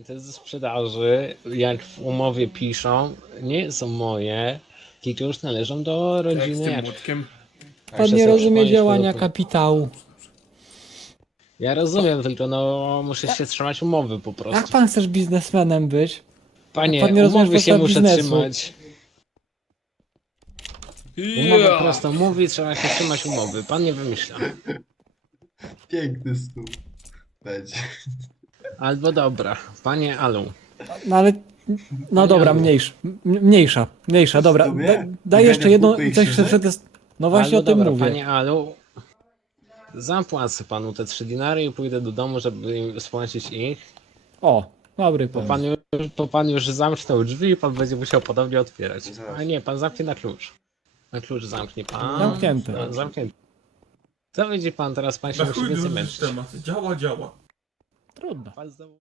Te ze sprzedaży, jak w umowie piszą, nie są moje, tylko już należą do Jak z rodziny. tym Jak... młotkiem? jak Pan się nie sobie rozumie przypomnieć, działania to- kapitału. Ja rozumiem, tylko no muszę się trzymać umowy po Jak prostu. pan chcesz biznesmenem być? Panie, pan nie rozumie umowy się zasad muszę biznesu. trzymać. Umowa Ja! prosto mówi, trzeba się trzymać umowy. Pan nie wymyśla. Piękny stół. Będzie. Albo dobra, panie Alu. No ale... No dobra, Olu. mniejsza, dobra. Sobie? Daj I jeszcze będę jedno kupy ich coś krzyżyk? przed... No właśnie Albo o tym dobra, mówię. panie Alu. Zapłacę panu te 3 dinary i pójdę do domu, żeby im spłacić ich. O, dobry Bo pomysł. pan już zamknął drzwi i pan będzie musiał podobnie otwierać. Zaraz. A nie, pan zamknie na klucz. Na klucz zamknie pan. Zamknięty. No, zamknięty. Co widzi pan teraz? Pan się Na musi chuj więcej drugi męczyć. temat. Działa. Trudno. Pan znowu-